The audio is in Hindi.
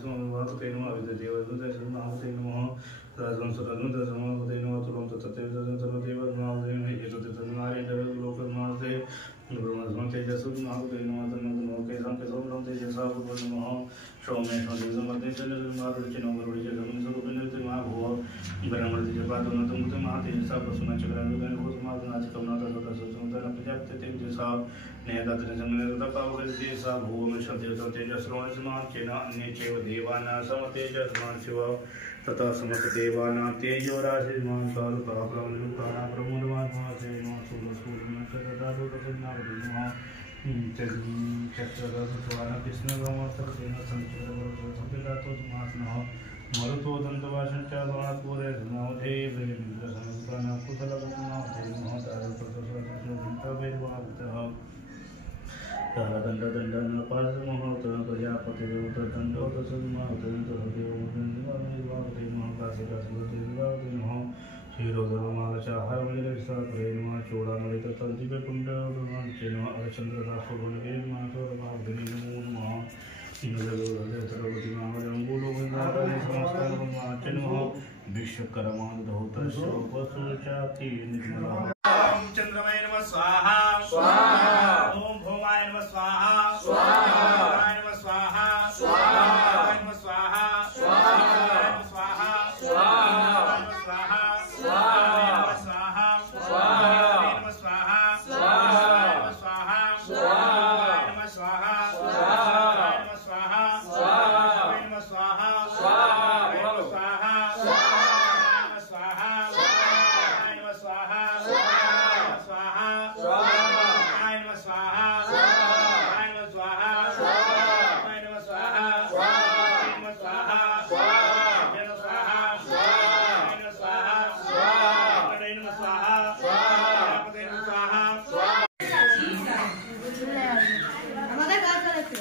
सुमते नमः विद्यदेवदूतैः महावते नमः राजवंशतनुदैः महावते नमः तुलं तत्तेजदेव महावते एतद् तेजस्व महावते नमः तन्नमो केशं केशवं तेजसा पूर्वं नमः सोमेश्वर देवमते चन्द्रमारुचिनो वरुचिनं स्वरूपिणं महाभुव ब्रह्मणि जपादनं तमुते महातेजसा प्रसन्न चक्रानुगण भूतमादनाचिकमनाथसुतसुतन प्रजापति तेजसा नेदातन जन्मनेतपावकदेसा भूमिशं तेजस्रोणस्मान् चेन अन्ये चैव देवानां समतेजस्मान् शिव तथा समस्त देवानां तेजो राशिर्मान् कारुका ब्रह्मरूपाणां प्रमुदमात्मासे नमः सूर्यसूर्यनक्षत्रदारुतपुण्णावति चक्रधरस्वान कृष्णगमस्तकेन संचक्रवर्तसंपितातोमासनः मरुतो दन्तवासं च बाणपूरे धर्मावधे ब्रह्मेन्द्रसमस्तानां कुशलगमनावधे नमः तारकप्रसवसंस्कृतवेदवावतः दण्डदण्डनपासमहोतः प्रजापतिदेवतदण्डोतसन्मावतः महाकाशिकाशुवते नमः क्षीरोदरमालचाहारमलिकविस्तापरे नमः चूडामलिततन्तिपुण्डवाञ्चे नमः अरचन्द्रदासोगुणगे नमः सौरभावधिने नमो नमः इंद्रगोलोकतिमावजंगूलोकविदातानि समस्तावमाञ्चे नमः विश्वकर्मादधौतस्योपसुचाति निर्मलः ओम चंद्रमाय नमः स्वाहा स्वाहा ओम भौमाय नमः स्वाहा स्वाहा ओम नमः स्वाहा स्वाहा ओम नमः स्वाहा स्वाहा ओम स्वाहा स्वाहा ओम स्वाहा स्वाहा स्वाहा नमः स्वाहा स्वाहा नमः स्वाहा स्वाहा नमः स्वाहा स्वाहा नमः स्वाहा स्वाहा नमः स्वाहा स्वाहा नमः स्वाहा स्वाहा नमः स्वाहा स्वाहा नमः स्वाहा नमः स्वाहा नमः स्वाहा नमः स्वाहा जय स्वाहा नमः स्वाहा नमः स्वाहा गणपते नमः स्वाहा আমাদের কাজ করেছে